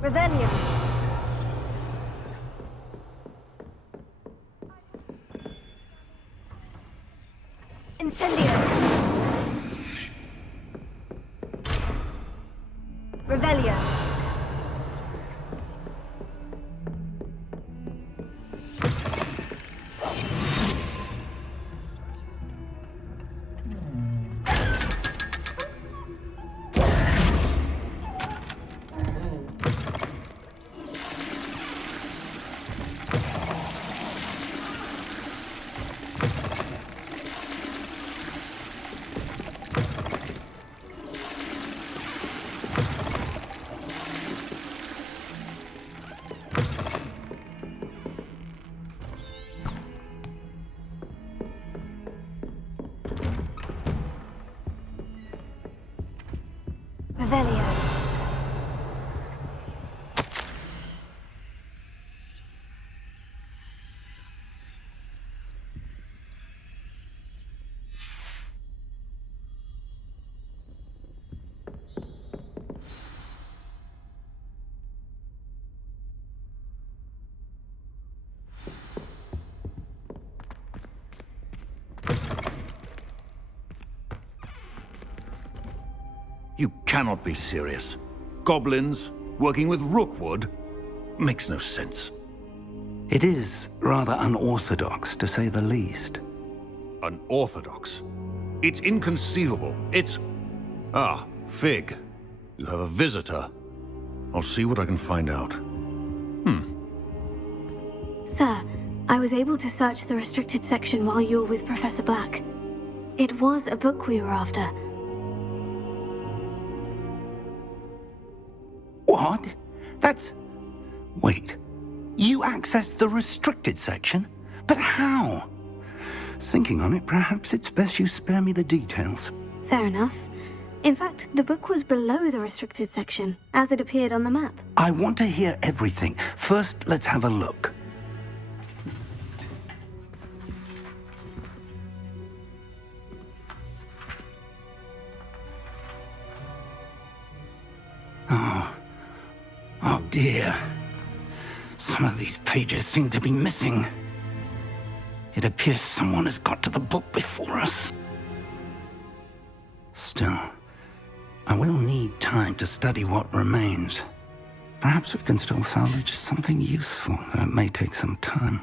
Rebellion. Incendio. Revelio. Revelio. You cannot be serious. Goblins working with Rookwood makes no sense. It is rather unorthodox, to say the least. Unorthodox? It's inconceivable. It's... Ah, Fig. You have a visitor. I'll see what I can find out. Sir, I was able to search the restricted section while you were with Professor Black. It was a book we were after. What? That's... Wait. You accessed the restricted section? But how? Thinking on it, perhaps it's best you spare me the details. Fair enough. In fact, the book was below the restricted section, as it appeared on the map. I want to hear everything. First, let's have a look. Oh dear. Some of these pages seem to be missing. It appears someone has got to the book before us. Still, I will need time to study what remains. Perhaps we can still salvage something useful, though it may take some time.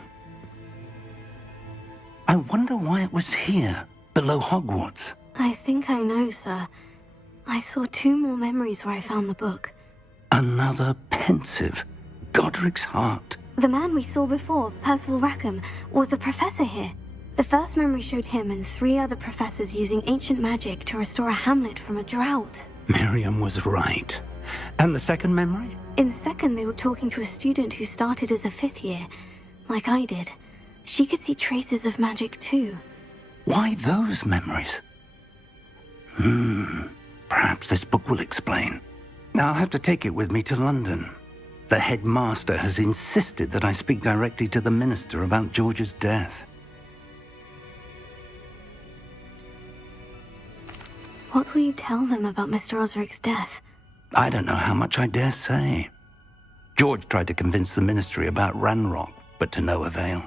I wonder why it was here, below Hogwarts. I think I know, sir. I saw 2 more memories where I found the book. Another pensive, Godric's heart. The man we saw before, Percival Rackham, was a professor here. The first memory showed him and 3 other professors using ancient magic to restore a hamlet from a drought. Miriam was right. And the second memory? In the second, they were talking to a student who started as a 5th year, like I did. She could see traces of magic too. Why those memories? Perhaps this book will explain. I'll have to take it with me to London. The headmaster has insisted that I speak directly to the minister about George's death. What will you tell them about Mr. Osric's death? I don't know how much I dare say. George tried to convince the ministry about Ranrock, but to no avail.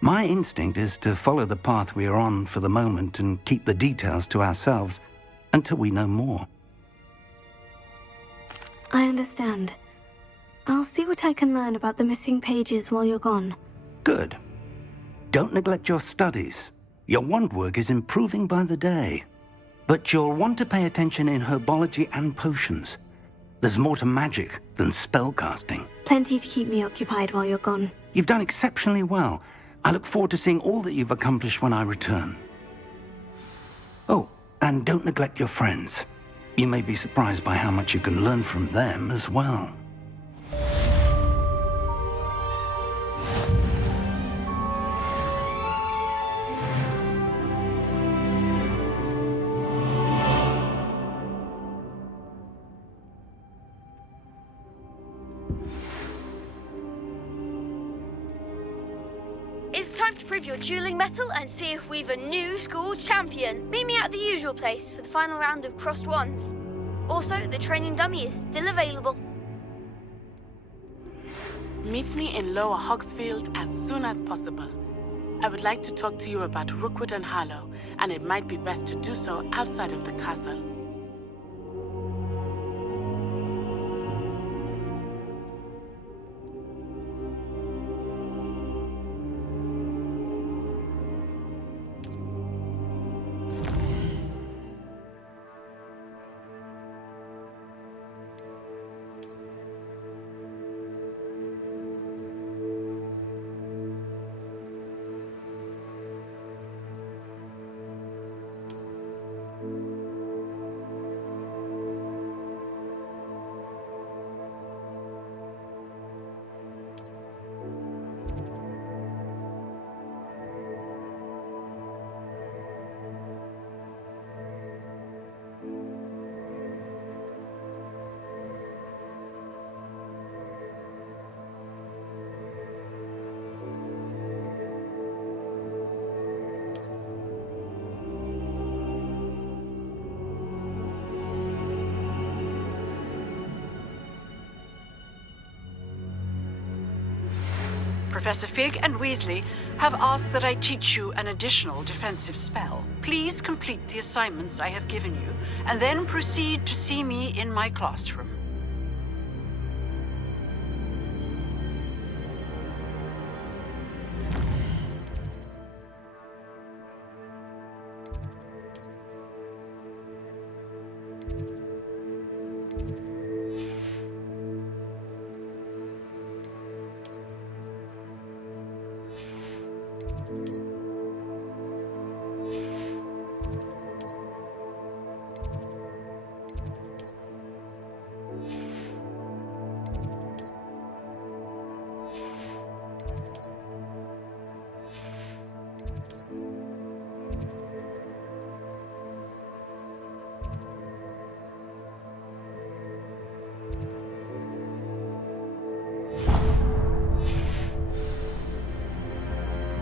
My instinct is to follow the path we are on for the moment and keep the details to ourselves until we know more. I understand. I'll see what I can learn about the missing pages while you're gone. Good. Don't neglect your studies. Your wand work is improving by the day. But you'll want to pay attention in herbology and potions. There's more to magic than spellcasting. Plenty to keep me occupied while you're gone. You've done exceptionally well. I look forward to seeing all that you've accomplished when I return. Oh, and don't neglect your friends. You may be surprised by how much you can learn from them as well. It's time to prove your dueling mettle and see if we've a new school champion. Meet me at the usual place for the final round of crossed wands. Also, the training dummy is still available. Meet me in Lower Hogsfield as soon as possible. I would like to talk to you about Rookwood and Harlow, and it might be best to do so outside of the castle. Professor Fig and Weasley have asked that I teach you an additional defensive spell. Please complete the assignments I have given you, and then proceed to see me in my classroom.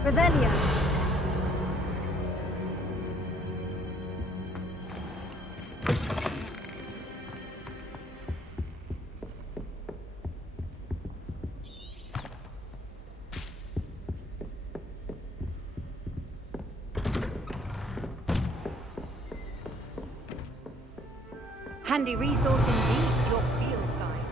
Revelio. Handy resource indeed, your field guide.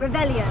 Revelio.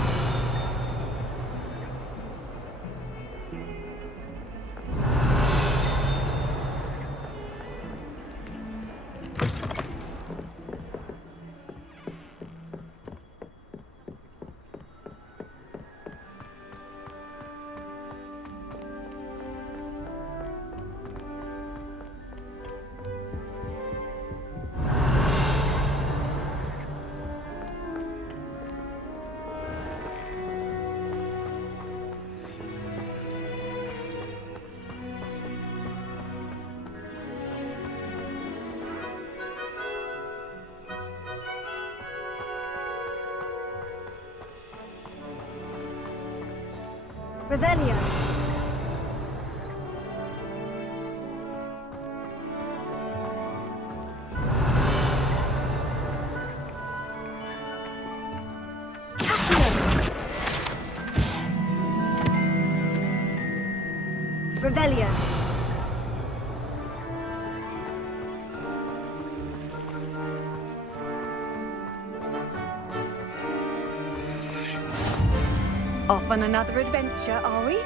Revelio. Revelio. Off on another adventure, are we?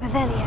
Revelio.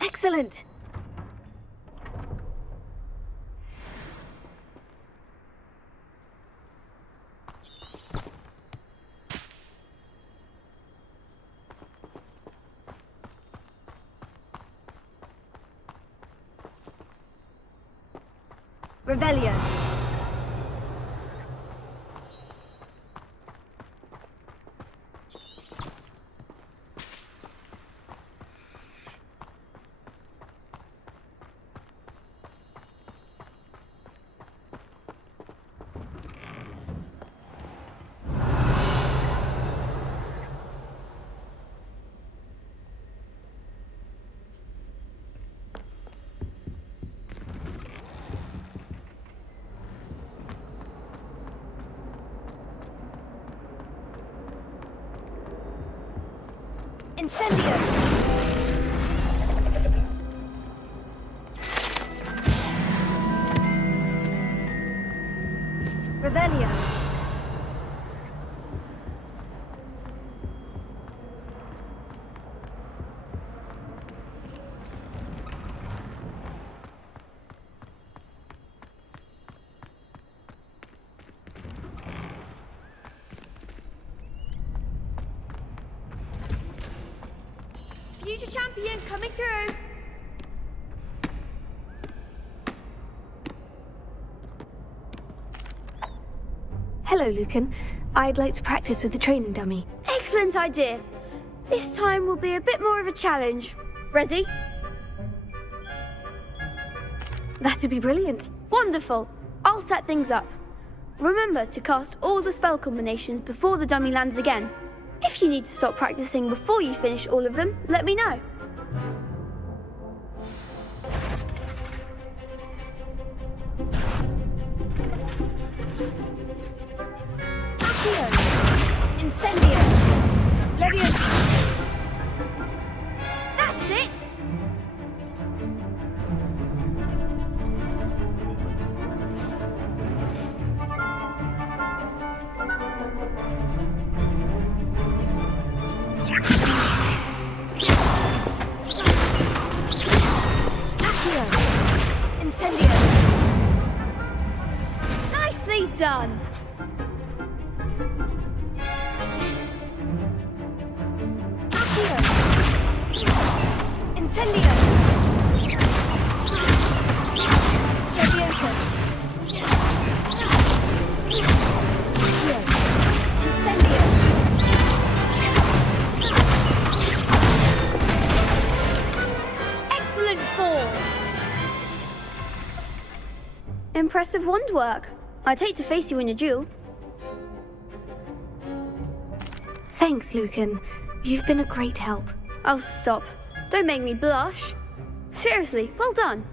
Excellent! Revelio. Incendio! Revelio. Future champion coming through. Hello, Lucan. I'd like to practice with the training dummy. Excellent idea. This time will be a bit more of a challenge. Ready? That'd be brilliant. Wonderful. I'll set things up. Remember to cast all the spell combinations before the dummy lands again. If you need to stop practicing before you finish all of them, let me know. Accio! Incendio! Leviosa! That's it! Incendio! Nicely done! Accio! Incendio! Leviosa! Accio! Incendio! Excellent form! Impressive wand work. I'd hate to face you in a duel. Thanks, Lucan. You've been a great help. Oh, stop. Don't make me blush. Seriously, well done.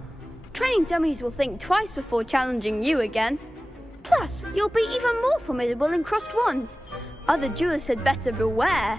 Training dummies will think twice before challenging you again. Plus, you'll be even more formidable in crossed wands. Other duelists had better beware.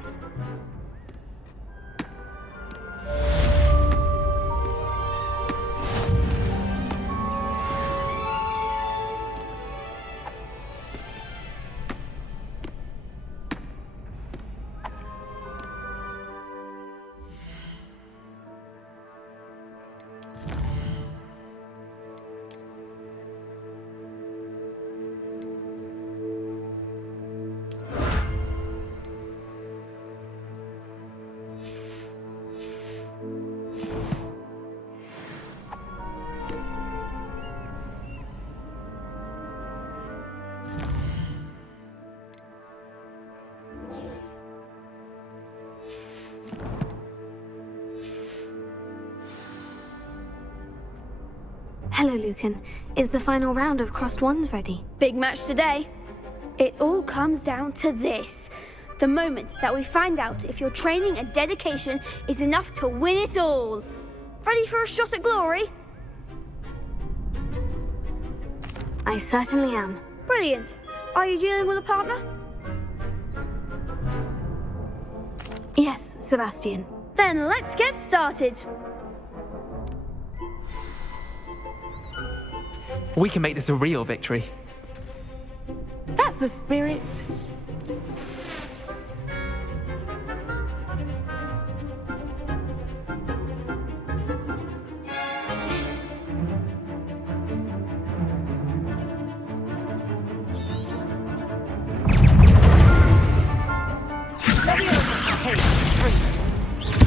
Hello, Lucan. Is the final round of crossed wands ready? Big match today. It all comes down to this. The moment that we find out if your training and dedication is enough to win it all. Ready for a shot at glory? I certainly am. Brilliant. Are you dealing with a partner? Yes, Sebastian. Then let's get started. We can make this a real victory. That's the spirit.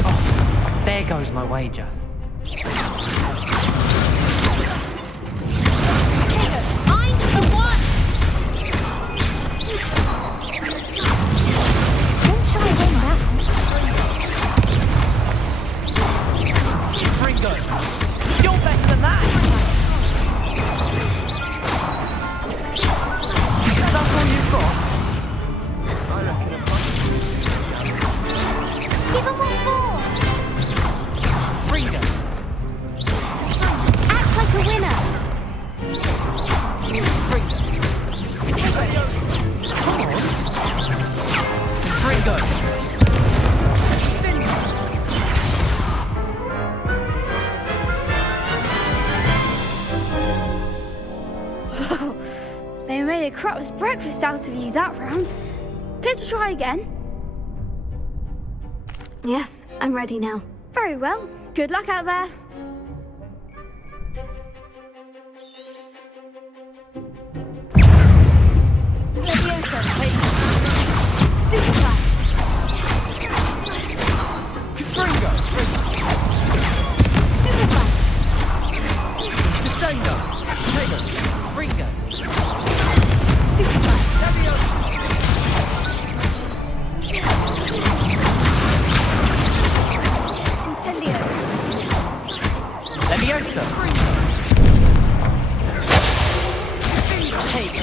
Oh, there goes my wager. They made a crap's breakfast out of you that round. Care to try again? Yes, I'm ready now. Very well. Good luck out there. Leviosa, Stupefy. Confringo. Stupefy. Descendo. Trigger. Fringo. Stupefy. Incendio. Leviosa. Take.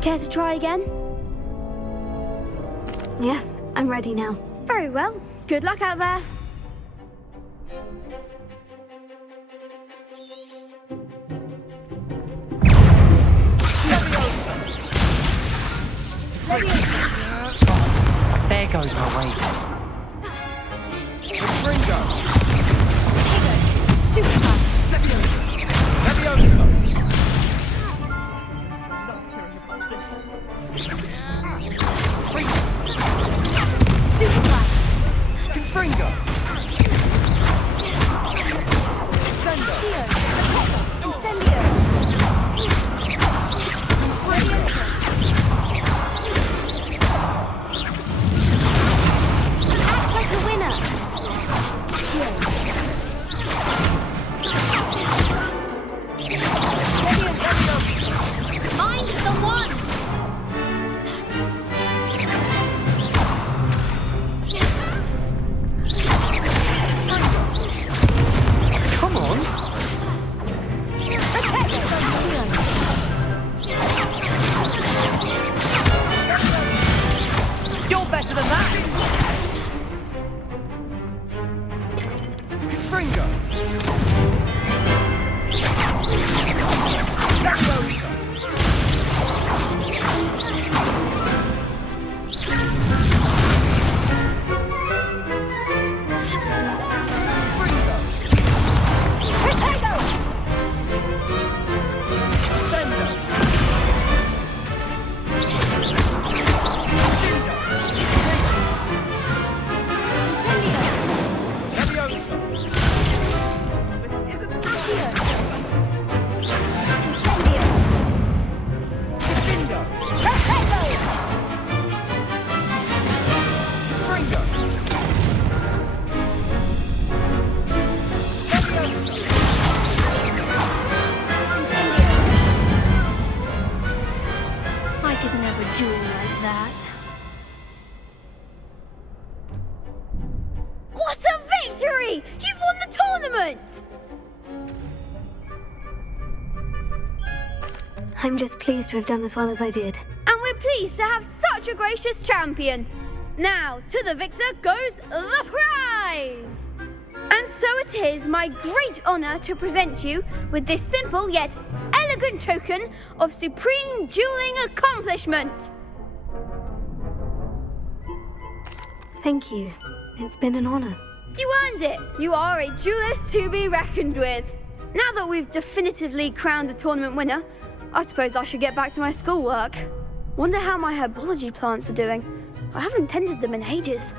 Care to try again? Yes, I'm ready now. Very well. Good luck out there. There goes my wager. Stupefy. Stupefy. Confringo. Incendio. Act like a winner. I'm just pleased to have done as well as I did. And we're pleased to have such a gracious champion. Now, to the victor goes the prize! And so it is my great honour to present you with this simple yet elegant token of supreme dueling accomplishment. Thank you. It's been an honor. You earned it. You are a duelist to be reckoned with. Now that we've definitively crowned the tournament winner, I suppose I should get back to my schoolwork. Wonder how my herbology plants are doing. I haven't tended them in ages.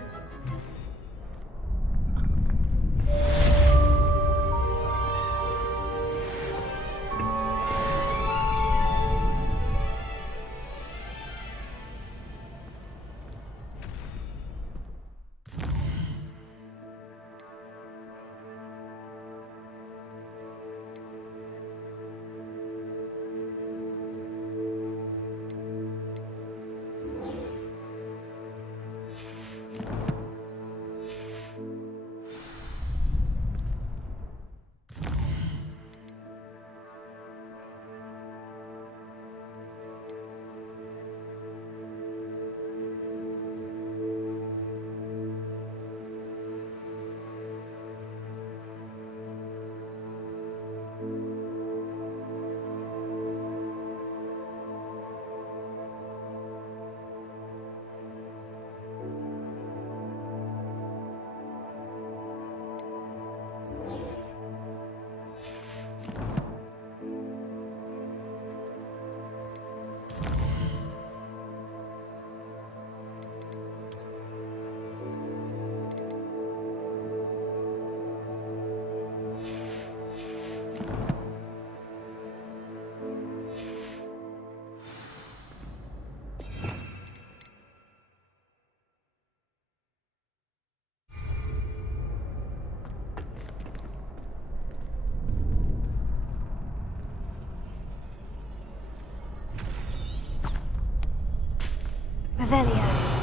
Revelio.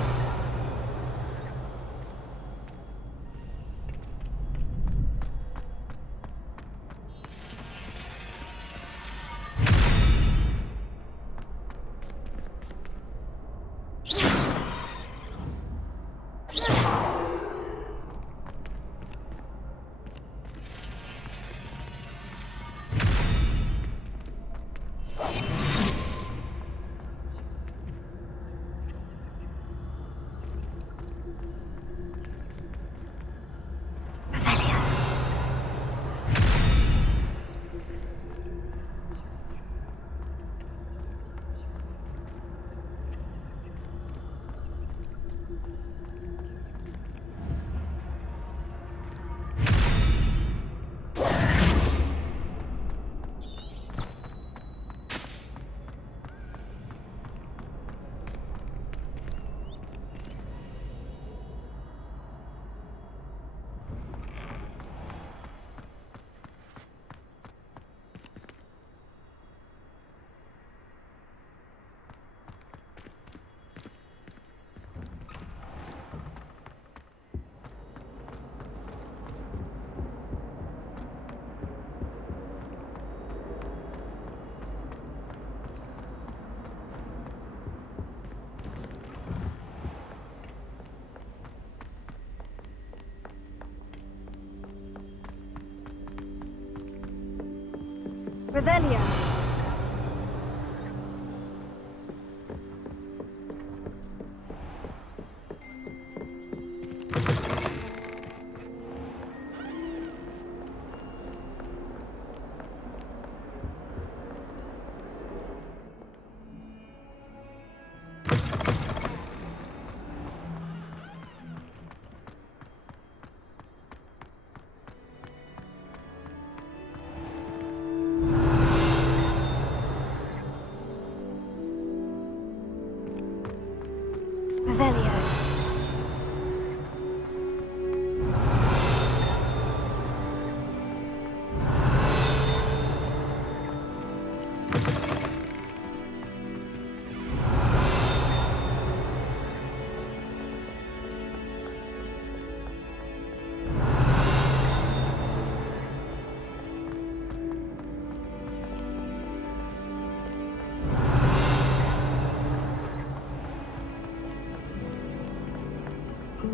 Revelio.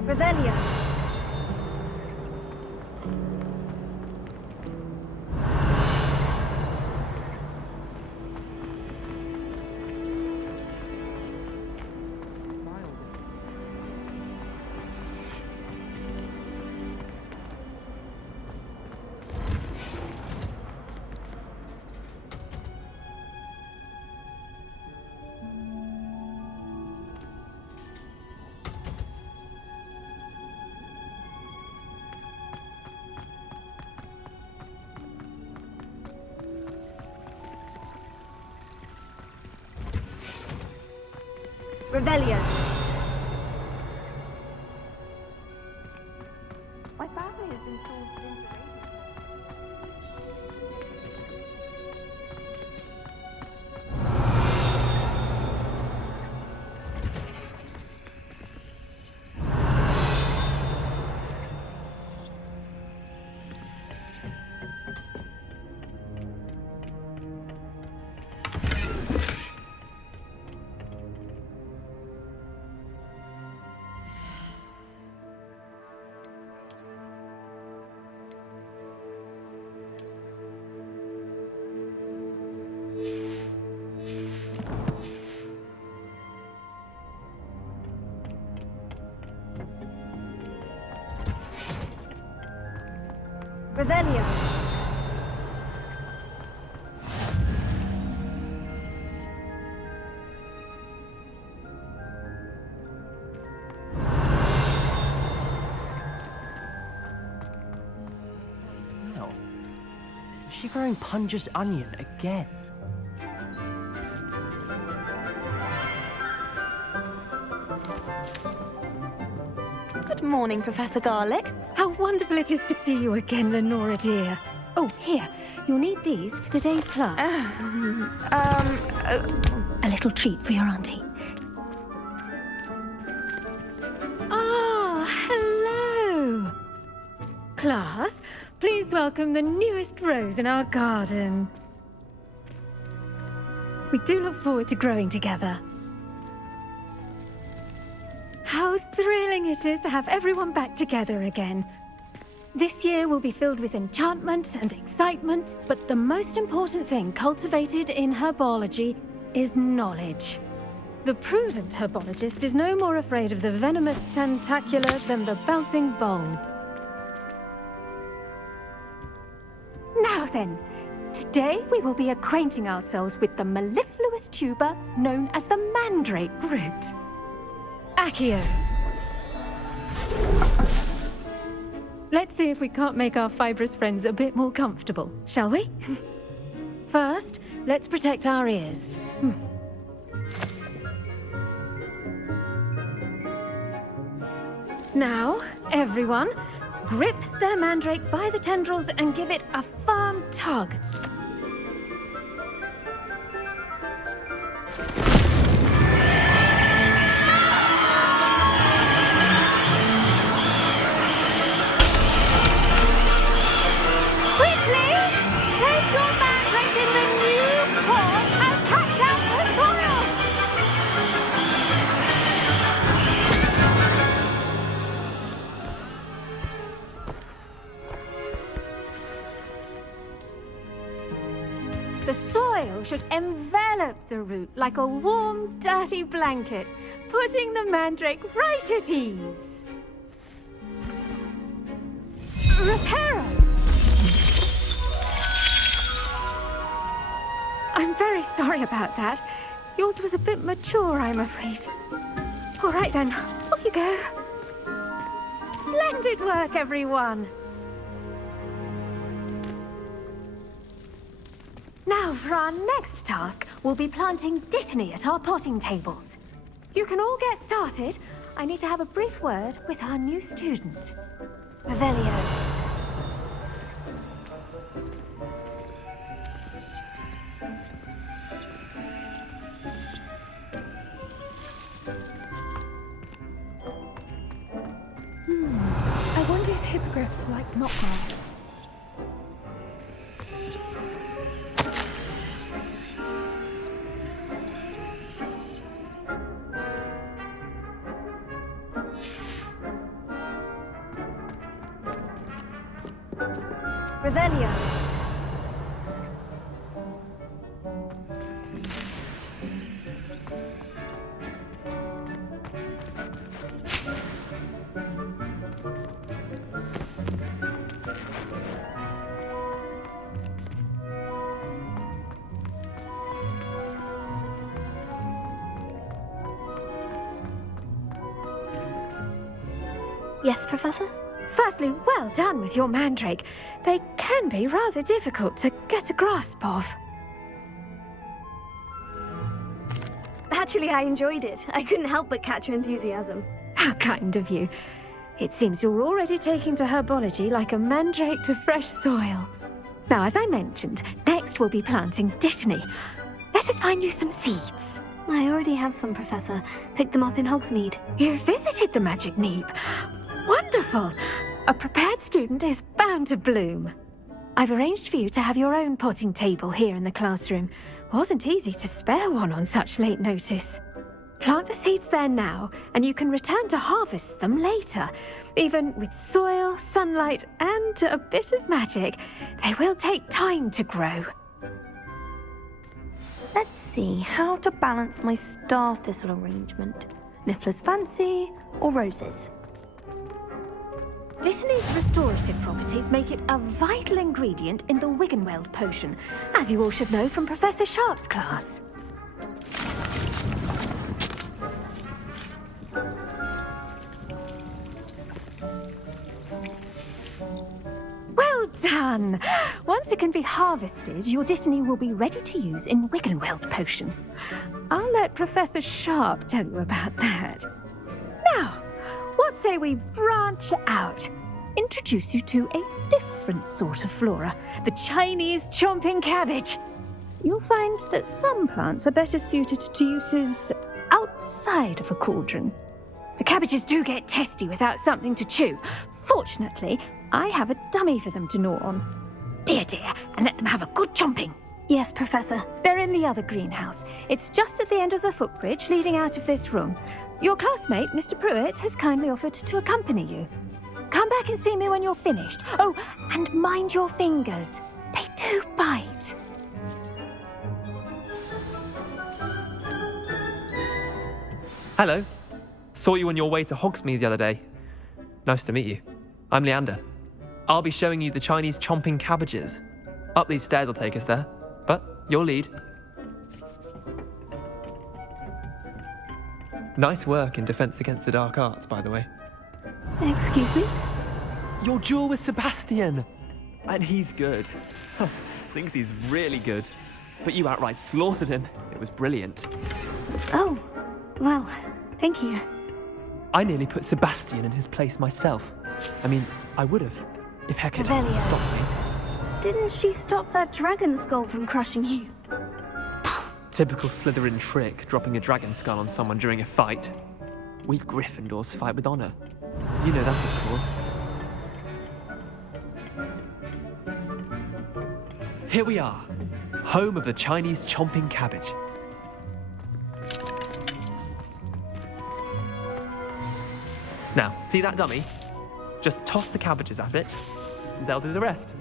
Revelio. Revelio. My family has been forced into Revelio. No. Is she growing Punja's onion again? Good morning, Professor Garlick. How wonderful it is to see you again, Lenora dear. Oh, here. You'll need these for today's class. A little treat for your auntie. Ah, hello. Class, please welcome the newest rose in our garden. We do look forward to growing together. How thrilling it is to have everyone back together again. This year will be filled with enchantment and excitement, but the most important thing cultivated in herbology is knowledge. The prudent herbologist is no more afraid of the venomous tentacula than the bouncing bulb. Now then, today we will be acquainting ourselves with the mellifluous tuber known as the mandrake root. Accio. Let's see if we can't make our fibrous friends a bit more comfortable, shall we? First, let's protect our ears. Now, everyone, grip their mandrake by the tendrils and give it a firm tug. The soil should envelop the root like a warm, dirty blanket, putting the mandrake right at ease. Reparo! I'm very sorry about that. Yours was a bit mature, I'm afraid. All right then, off you go. Splendid work, everyone. Now, for our next task, we'll be planting dittany at our potting tables. You can all get started. I need to have a brief word with our new student. Revelio. I wonder if hippogriffs like knotgrass. Revelio. Yes, Professor? Firstly, well done with your mandrake. They can be rather difficult to get a grasp of. Actually, I enjoyed it. I couldn't help but catch your enthusiasm. How kind of you. It seems you're already taking to herbology like a mandrake to fresh soil. Now, as I mentioned, next we'll be planting dittany. Let us find you some seeds. I already have some, Professor. Picked them up in Hogsmeade. You visited the Magic Neep. Wonderful! A prepared student is bound to bloom. I've arranged for you to have your own potting table here in the classroom. Wasn't easy to spare one on such late notice. Plant the seeds there now, and you can return to harvest them later. Even with soil, sunlight, and a bit of magic, they will take time to grow. Let's see how to balance my star thistle arrangement. Niffler's fancy or roses? Dittany's restorative properties make it a vital ingredient in the Wiggenweld potion, as you all should know from Professor Sharp's class. Well done! Once it can be harvested, your Dittany will be ready to use in Wiggenweld potion. I'll let Professor Sharp tell you about that. Now, what say we branch out? Introduce you to a different sort of flora, the Chinese chomping cabbage. You'll find that some plants are better suited to uses outside of a cauldron. The cabbages do get testy without something to chew. Fortunately, I have a dummy for them to gnaw on. Be a dear and let them have a good chomping. Yes, Professor. They're in the other greenhouse. It's just at the end of the footbridge leading out of this room. Your classmate, Mr. Pruitt, has kindly offered to accompany you. Come back and see me when you're finished. Oh, and mind your fingers. They do bite. Hello. Saw you on your way to Hogsmeade the other day. Nice to meet you. I'm Leander. I'll be showing you the Chinese chomping cabbages. Up these stairs will take us there, but you'll lead. Nice work in Defense Against the Dark Arts, by the way. Excuse me? Your duel with Sebastian! And he's good. Thinks he's really good. But you outright slaughtered him. It was brilliant. Oh, well, thank you. I nearly put Sebastian in his place myself. I mean, I would have, if Hecate hadn't stopped me. Didn't she stop that dragon skull from crushing you? Typical Slytherin trick, dropping a dragon skull on someone during a fight. We Gryffindors fight with honor. You know that, of course. Here we are, home of the Chinese chomping cabbage. Now, see that dummy? Just toss the cabbages at it, and they'll do the rest.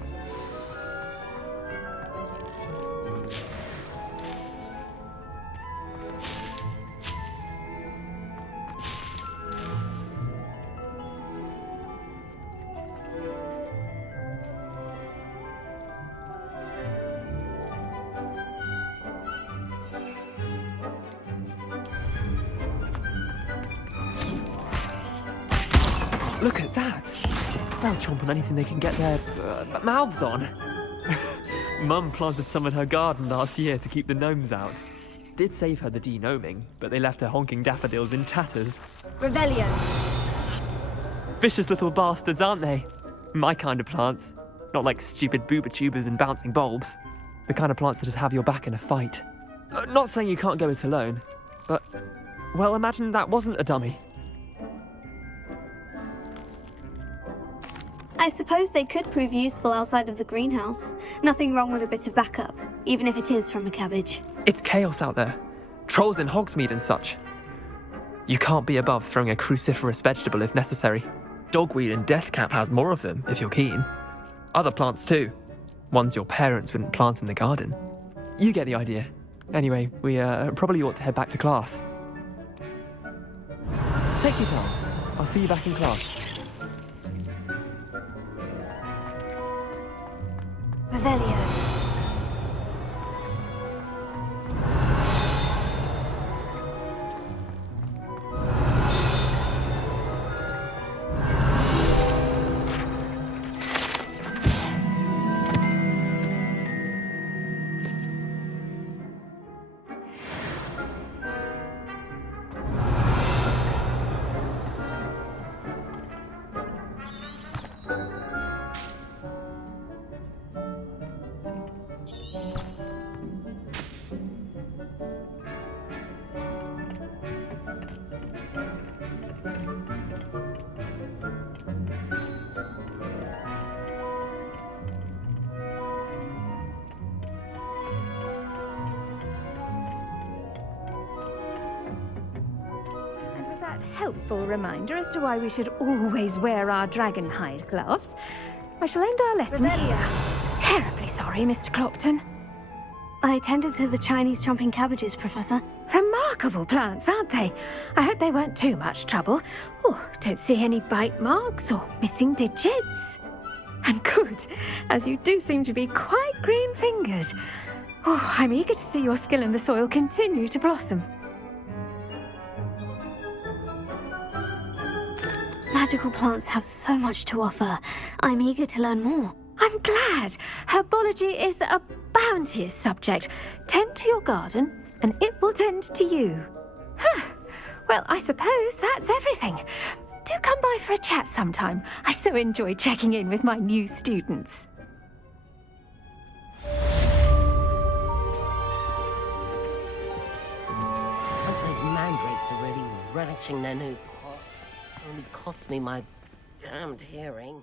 Look at that! They'll chomp on anything they can get their mouths on. Mum planted some in her garden last year to keep the gnomes out. Did save her the de-gnoming, but they left her honking daffodils in tatters. Revelio. Vicious little bastards, aren't they? My kind of plants. Not like stupid booba tubers and bouncing bulbs. The kind of plants that just have your back in a fight. Not saying you can't go it alone, but, well, imagine that wasn't a dummy. I suppose they could prove useful outside of the greenhouse. Nothing wrong with a bit of backup, even if it is from a cabbage. It's chaos out there. Trolls in Hogsmeade and such. You can't be above throwing a cruciferous vegetable if necessary. Dogweed and deathcap has more of them, if you're keen. Other plants too. Ones your parents wouldn't plant in the garden. You get the idea. Anyway, we probably ought to head back to class. Take your time. I'll see you back in class. Revelio. Helpful reminder as to why we should always wear our dragon hide gloves. I shall end our lesson here. Terribly sorry, Mr. Clopton. I tended to the Chinese chomping cabbages, Professor. Remarkable plants, aren't they? I hope they weren't too much trouble. Oh, don't see any bite marks or missing digits. And good, as you do seem to be quite green-fingered. Oh, I'm eager to see your skill in the soil continue to blossom. Magical plants have so much to offer. I'm eager to learn more. I'm glad. Herbology is a bounteous subject. Tend to your garden, and it will tend to you. Huh. Well, I suppose that's everything. Do come by for a chat sometime. I so enjoy checking in with my new students. Those mandrakes are really relishing their new pot. Only cost me my damned hearing.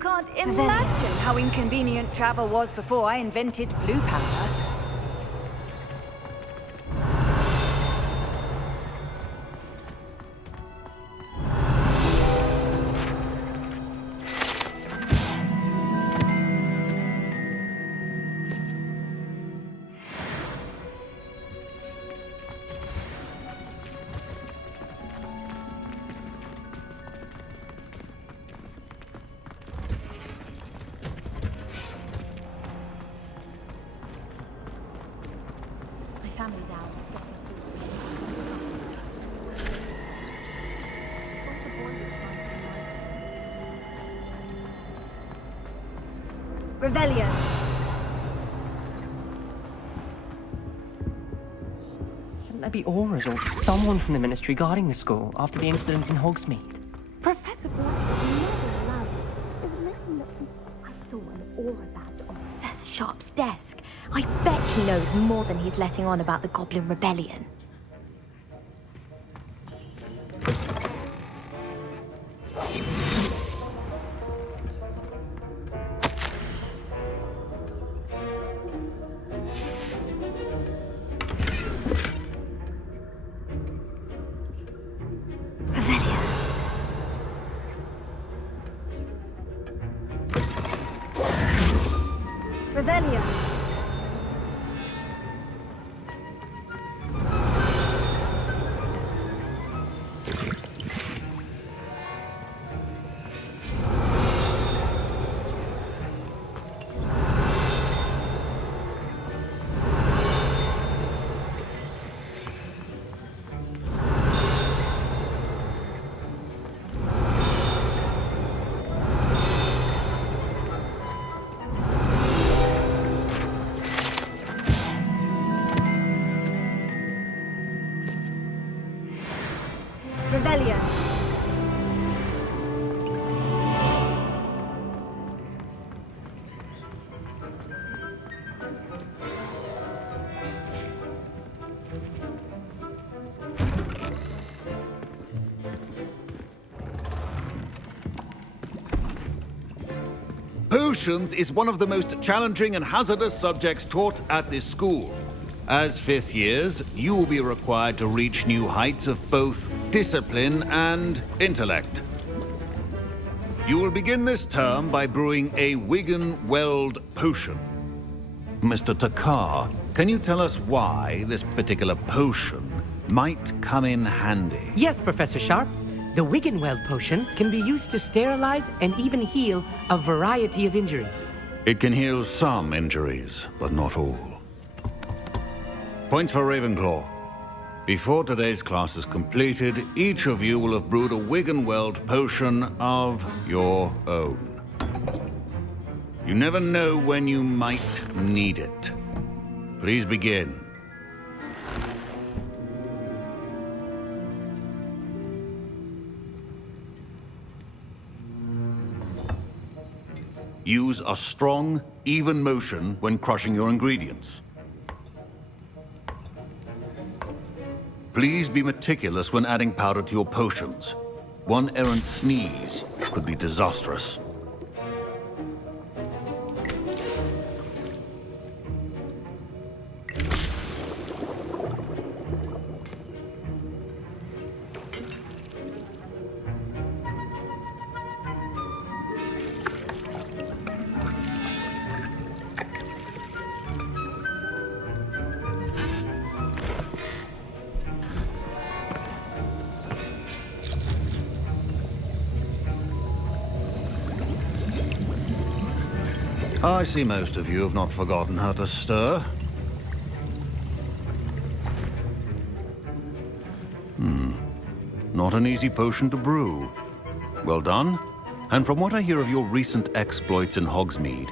Can't imagine how inconvenient travel was before I invented flu powder. Revelio. Shouldn't there be auras or someone from the ministry guarding the school after the incident in Hogsmeade? Professor Black would never more of that on Professor Sharp's desk. I bet he knows more than he's letting on about the Goblin Rebellion. Revelio. Revelio. Potions is one of the most challenging and hazardous subjects taught at this school. As fifth years, you will be required to reach new heights of both discipline and intellect. You will begin this term by brewing a Wiggenweld potion. Mr. Takar, can you tell us why this particular potion might come in handy? Yes, Professor Sharp. The Wiggenweld potion can be used to sterilize and even heal a variety of injuries. It can heal some injuries, but not all. Points for Ravenclaw. Before today's class is completed, each of you will have brewed a Wiggenweld potion of your own. You never know when you might need it. Please begin. Use a strong, even motion when crushing your ingredients. Please be meticulous when adding powder to your potions. One errant sneeze could be disastrous. I see most of you have not forgotten how to stir. Not an easy potion to brew. Well done. And from what I hear of your recent exploits in Hogsmeade,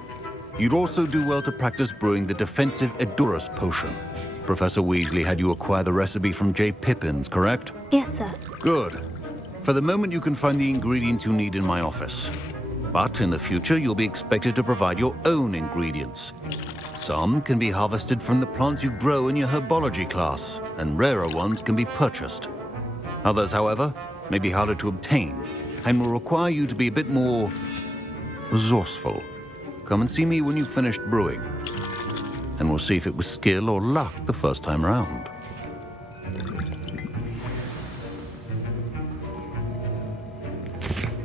you'd also do well to practice brewing the defensive Edurus potion. Professor Weasley had you acquire the recipe from J. Pippins, correct? Yes, sir. Good. For the moment, you can find the ingredients you need in my office. But in the future, you'll be expected to provide your own ingredients. Some can be harvested from the plants you grow in your herbology class, and rarer ones can be purchased. Others, however, may be harder to obtain, and will require you to be a bit more resourceful. Come and see me when you've finished brewing, and we'll see if it was skill or luck the first time round.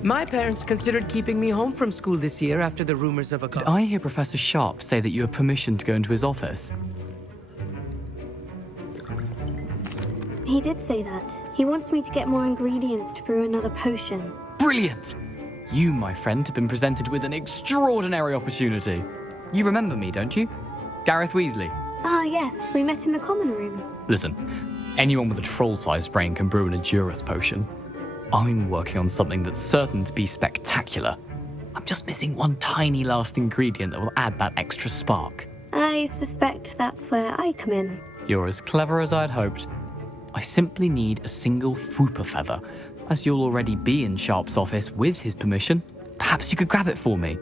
My parents considered keeping me home from school this year after the rumors of a... Did I hear Professor Sharp say that you have permission to go into his office? He did say that. He wants me to get more ingredients to brew another potion. Brilliant! You, my friend, have been presented with an extraordinary opportunity. You remember me, don't you? Gareth Weasley. Ah, yes. We met in the common room. Listen, anyone with a troll-sized brain can brew an Edurus potion. I'm working on something that's certain to be spectacular. I'm just missing one tiny last ingredient that will add that extra spark. I suspect that's where I come in. You're as clever as I'd hoped. I simply need a single Fwooper feather. As you'll already be in Sharp's office with his permission, perhaps you could grab it for me.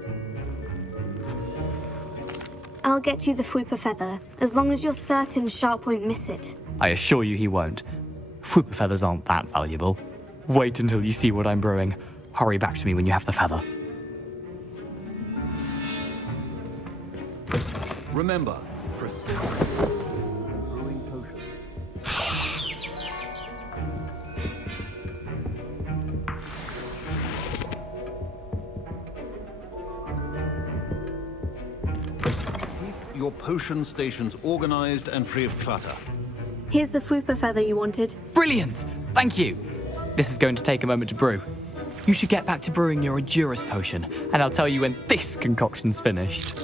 I'll get you the Fupa feather, as long as you're certain Sharp won't miss it. I assure you he won't. Fupa feathers aren't that valuable. Wait until you see what I'm brewing. Hurry back to me when you have the feather. Remember, brewing potion. Keep your potion stations organized and free of clutter. Here's the Fupa feather you wanted. Brilliant! Thank you! This is going to take a moment to brew. You should get back to brewing your Edurus potion, and I'll tell you when this concoction's finished.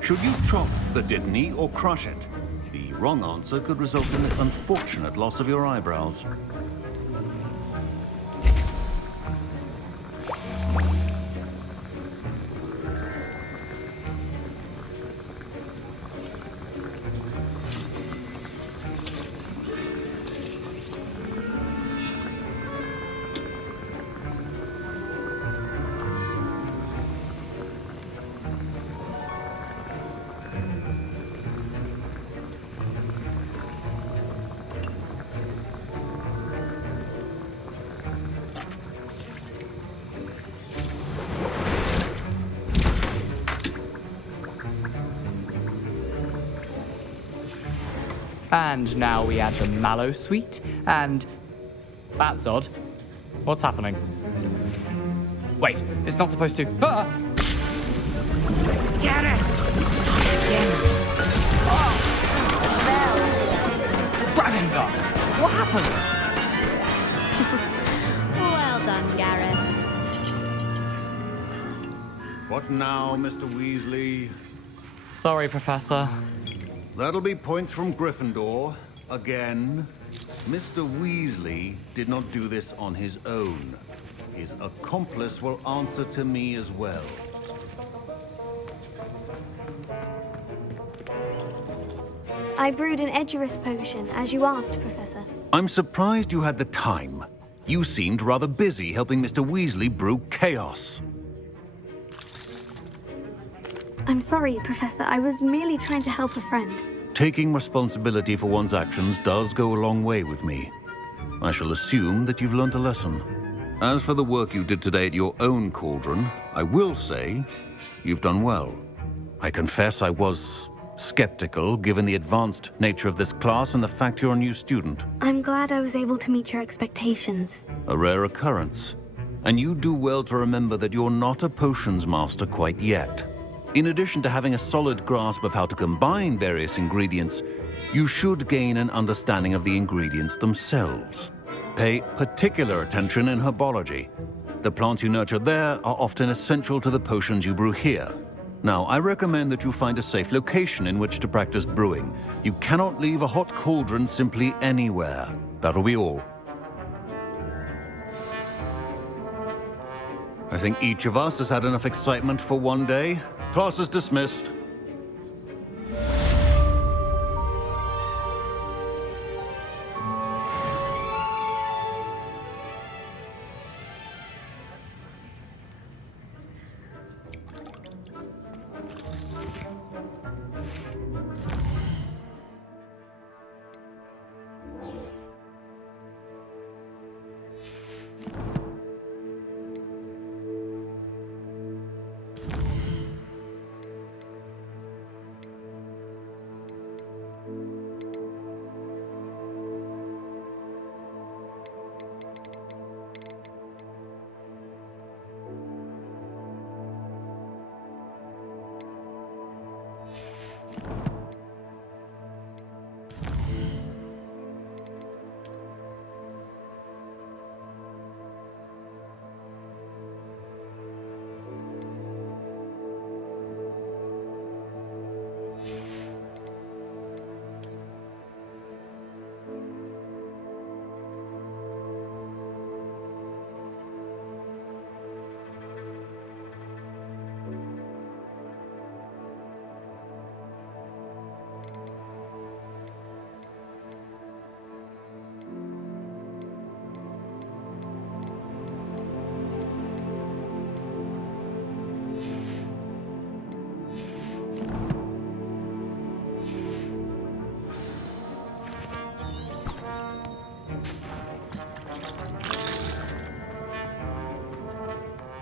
Should you chop the Didney or crush it? The wrong answer could result in the unfortunate loss of your eyebrows. And now we add the mallow sweet, and... That's odd. What's happening? Wait, it's not supposed to... Ah! Get it! Dragon Dog! What happened? Well done, Gareth. What now, Mr. Weasley? Sorry, Professor. That'll be points from Gryffindor. Again. Mr. Weasley did not do this on his own. His accomplice will answer to me as well. I brewed an Edurus potion, as you asked, Professor. I'm surprised you had the time. You seemed rather busy helping Mr. Weasley brew chaos. I'm sorry, Professor. I was merely trying to help a friend. Taking responsibility for one's actions does go a long way with me. I shall assume that you've learnt a lesson. As for the work you did today at your own cauldron, I will say you've done well. I confess I was skeptical, given the advanced nature of this class and the fact you're a new student. I'm glad I was able to meet your expectations. A rare occurrence. And you do well to remember that you're not a potions master quite yet. In addition to having a solid grasp of how to combine various ingredients, you should gain an understanding of the ingredients themselves. Pay particular attention in herbology. The plants you nurture there are often essential to the potions you brew here. Now, I recommend that you find a safe location in which to practice brewing. You cannot leave a hot cauldron simply anywhere. That'll be all. I think each of us has had enough excitement for one day. Class is dismissed.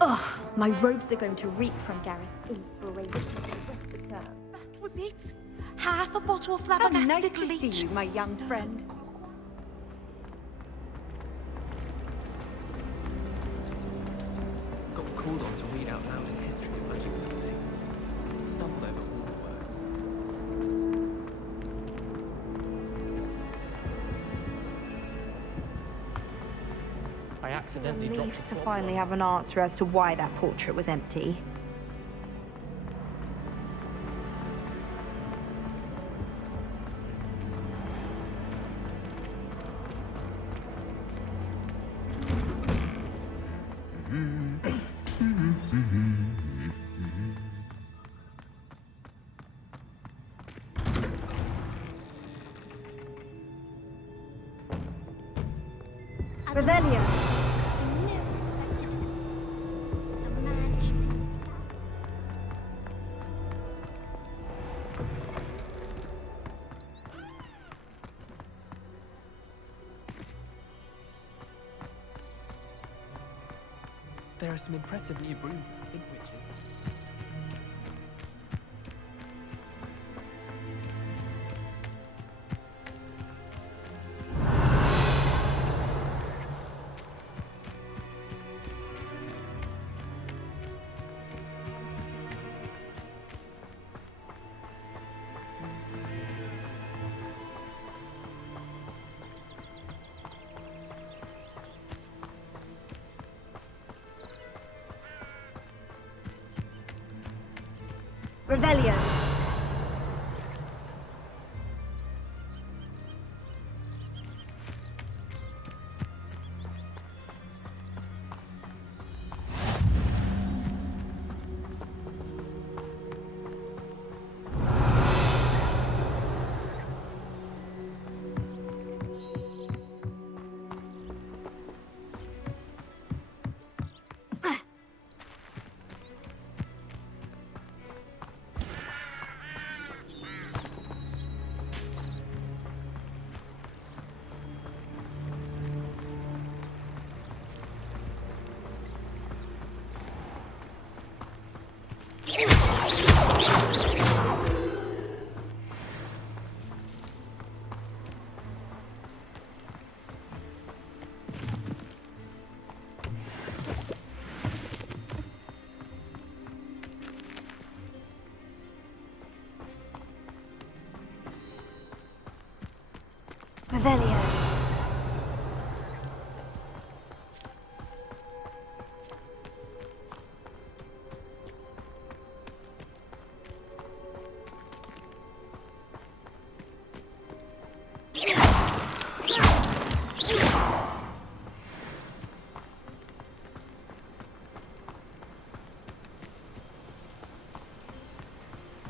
Ugh, my robes are going to reek from Gary's inspiration. That was it? Half a bottle of flabbergasted nice to leech. see you, my young friend. Got called on to read out loud in history of magic that day. Stumbled over all the work. I accidentally dropped Relieved to finally have an answer as to why that portrait was empty. Revelio. There are some impressive new brooms at Spin Witches. Revelio. Revelio.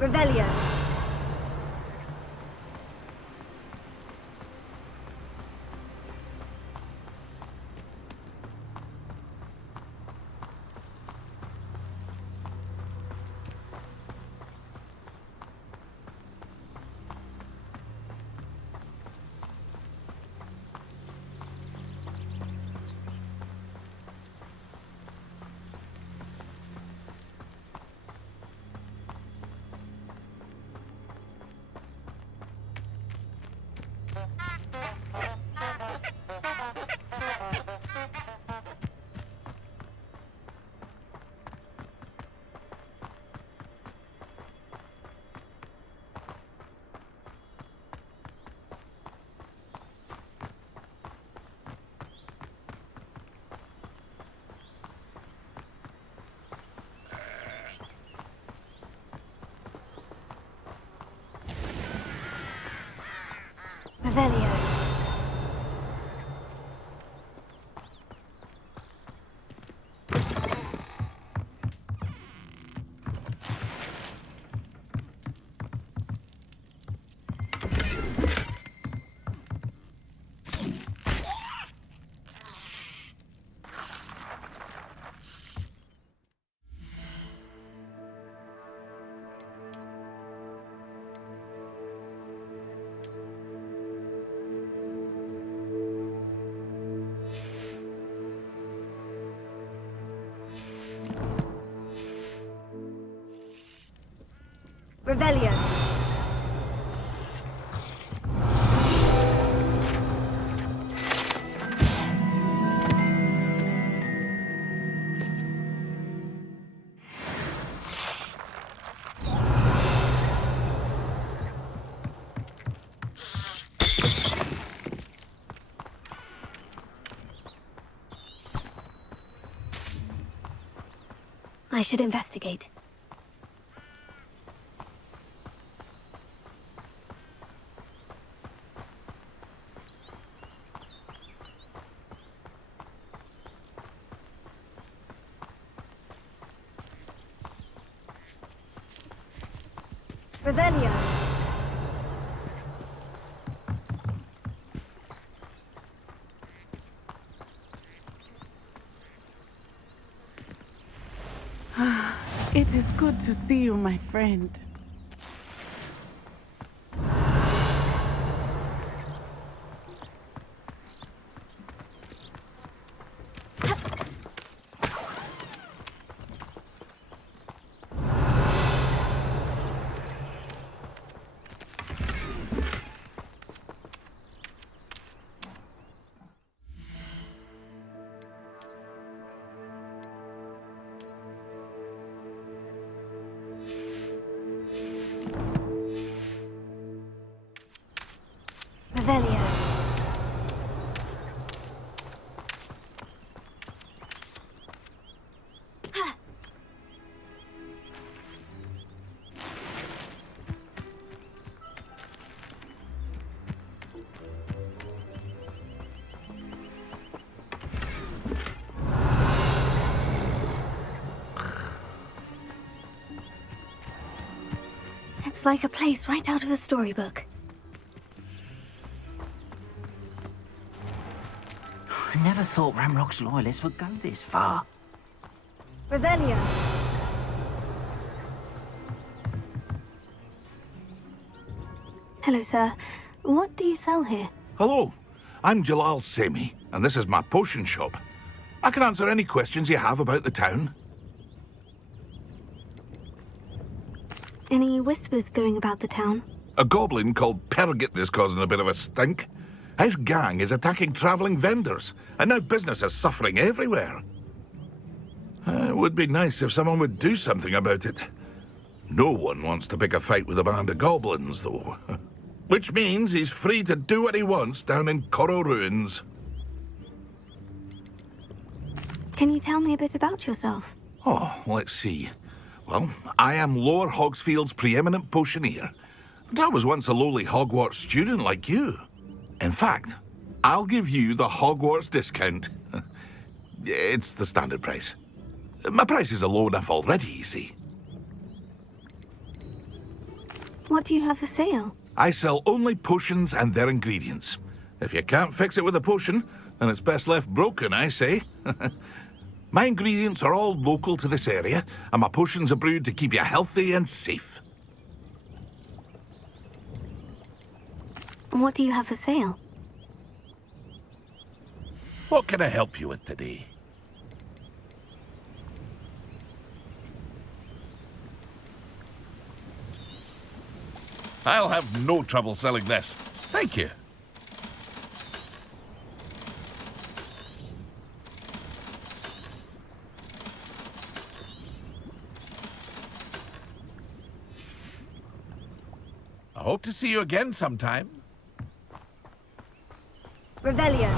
Revelio. Revelio. Revelio. I should investigate. Revelio. It is good to see you, my friend. Revelio. It's like a place right out of a storybook. I never thought Ramrock's loyalists would go this far. Revelio. Hello, sir. What do you sell here? Hello, I'm Jalal Semi, and this is my potion shop. I can answer any questions you have about the town. Any whispers going about the town? A goblin called Pergit is causing a bit of a stink. His gang is attacking travelling vendors, and now business is suffering everywhere. It would be nice if someone would do something about it. No one wants to pick a fight with a band of goblins, though. Which means he's free to do what he wants down in Coral Ruins. Can you tell me a bit about yourself? Oh, let's see. Well, I am Lower Hogsfield's preeminent potioneer. But I was once a lowly Hogwarts student like you. In fact, I'll give you the Hogwarts discount. It's the standard price. My prices are low enough already, you see. What do you have for sale? I sell only potions and their ingredients. If you can't fix it with a potion, then it's best left broken, I say. My ingredients are all local to this area, and my potions are brewed to keep you healthy and safe. What do you have for sale? What can I help you with today? I'll have no trouble selling this. Thank you. I hope to see you again sometime. Revelio.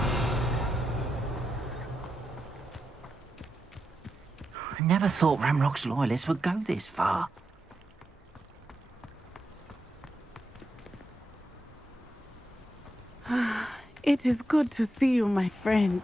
I never thought Ramrock's loyalists would go this far. It is good to see you, my friend.